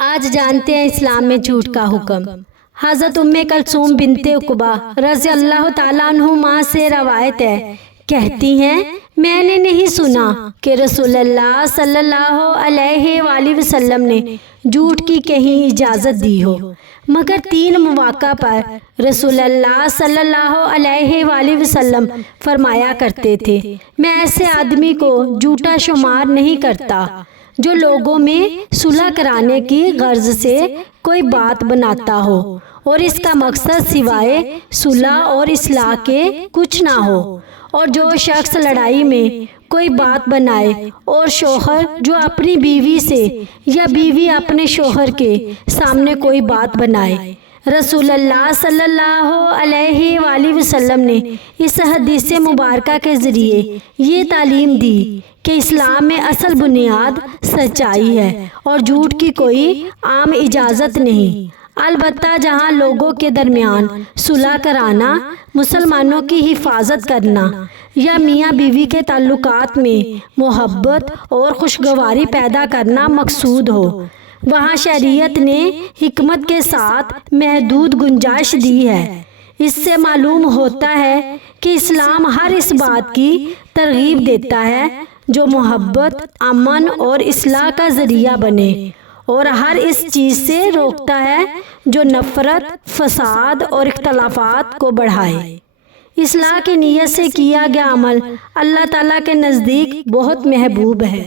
آج جانتے ہیں اسلام میں جھوٹ کا حکم۔ حضرت ام کلثوم بنت عقبہ رضی اللہ تعالیٰ عنہما سے روایت ہے، کہتی ہیں میں نے نہیں سنا کہ رسول اللہ صلی اللہ علیہ وآلہ وسلم نے جھوٹ کی کہیں اجازت دی ہو، مگر 3 مواقع پر رسول اللہ صلی اللہ علیہ وآلہ وسلم فرمایا کرتے تھے، میں ایسے آدمی کو جھوٹا شمار نہیں کرتا جو لوگوں میں صلح کرانے کی غرض سے کوئی بات بناتا ہو اور اس کا مقصد سوائے صلح اور اصلاح کے کچھ نہ ہو، اور جو شخص لڑائی میں کوئی بات بنائے اور شوہر جو اپنی بیوی سے یا بیوی اپنے شوہر کے سامنے کوئی بات بنائے۔ رسول اللہ صلی اللہ علیہ وآلہ وسلم نے اس حدیث مبارکہ کے ذریعے یہ تعلیم دی کہ اسلام میں اصل بنیاد سچائی ہے اور جھوٹ کی کوئی عام اجازت نہیں، البتہ جہاں لوگوں کے درمیان صلح کرانا، مسلمانوں کی حفاظت کرنا یا میاں بیوی کے تعلقات میں محبت اور خوشگواری پیدا کرنا مقصود ہو، وہاں شریعت نے حکمت کے ساتھ محدود گنجائش دی ہے۔ اس سے معلوم ہوتا ہے کہ اسلام ہر اس بات کی ترغیب دیتا ہے جو محبت، امن اور اصلاح کا ذریعہ بنے، اور ہر اس چیز سے روکتا ہے جو نفرت، فساد اور اختلافات کو بڑھائے۔ اصلاح کی نیت سے کیا گیا عمل اللہ تعالیٰ کے نزدیک بہت محبوب ہے۔